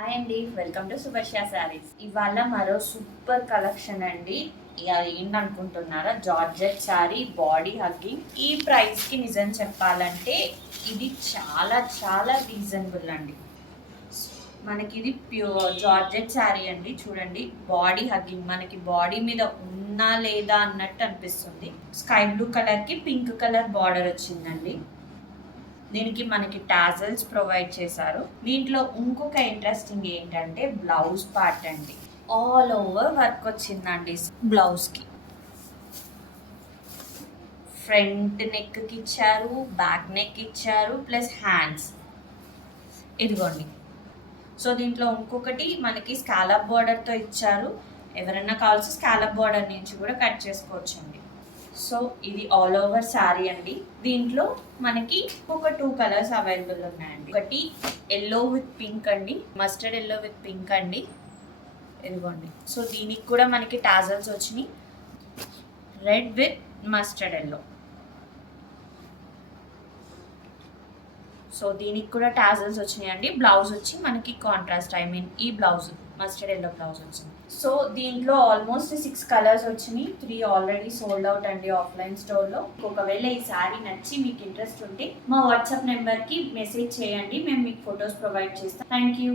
Hi అండి, welcome to సుభర్ష saris. ఇవాళ మరో సూపర్ కలెక్షన్ అండి. అది ఏంటనుకుంటున్నారా? Georgette sari, body hugging. ఈ ప్రైస్కి నిజం చెప్పాలంటే ఇది చాలా చాలా రీజనబుల్ అండి. మనకి ఇది ప్యూర్ జార్జెట్ శారీ అండి. చూడండి, బాడీ హగ్గింగ్ మనకి బాడీ మీద ఉన్నా లేదా అన్నట్టు అనిపిస్తుంది. స్కై బ్లూ కలర్కి పింక్ కలర్ బార్డర్ వచ్చిందండి. దీనికి మనకి టాజల్స్ ప్రొవైడ్ చేశారు. దీంట్లో ఇంకొక ఇంట్రెస్టింగ్ ఏంటంటే బ్లౌజ్ పార్ట్ అండి. ఆల్ ఓవర్ వర్క్ వచ్చిందండి బ్లౌజ్కి. ఫ్రంట్ నెక్కి ఇచ్చారు, బ్యాక్ నెక్ ఇచ్చారు, ప్లస్ హ్యాండ్స్ ఇదిగోండి. సో దీంట్లో ఇంకొకటి మనకి స్కాలప్ బార్డర్తో ఇచ్చారు. ఎవరైనా కావాల్సి స్కాలప్ బార్డర్ నుంచి కూడా కట్ చేసుకోవచ్చండి. సో ఇది ఆల్ ఓవర్ శారీ అండి. దీంట్లో మనకి ఒక 2 కలర్స్ అవైలబుల్ ఉన్నాయండి. ఒకటి ఎల్లో విత్ పింక్ అండి, మస్టర్డ్ ఎల్లో విత్ పింక్ అండి. ఇదిగోండి. సో దీనికి కూడా మనకి టాజల్స్ వచ్చినాయి. Red with mustard yellow. So దీనికి కూడా టాజల్స్ వచ్చినాయండి. బ్లౌజ్ వచ్చి మనకి కాంట్రాస్ట్, ఈ బ్లౌజ్ మస్టర్డ్ ఎల్లో బ్లౌజ్ వచ్చింది. సో దీంట్లో ఆల్మోస్ట్ 6 కలర్స్ వచ్చినాయి. 3 ఆల్రెడీ సోల్డ్ అవుట్ అండి ఆఫ్లైన్ స్టోర్లో. ఒకవేళ ఈ శారీ నచ్చి మీకు ఇంట్రెస్ట్ ఉంటే మా వాట్సాప్ నెంబర్కి మెసేజ్ చేయండి, మేము మీకు ఫొటోస్ ప్రొవైడ్ చేస్తాం. Thank you.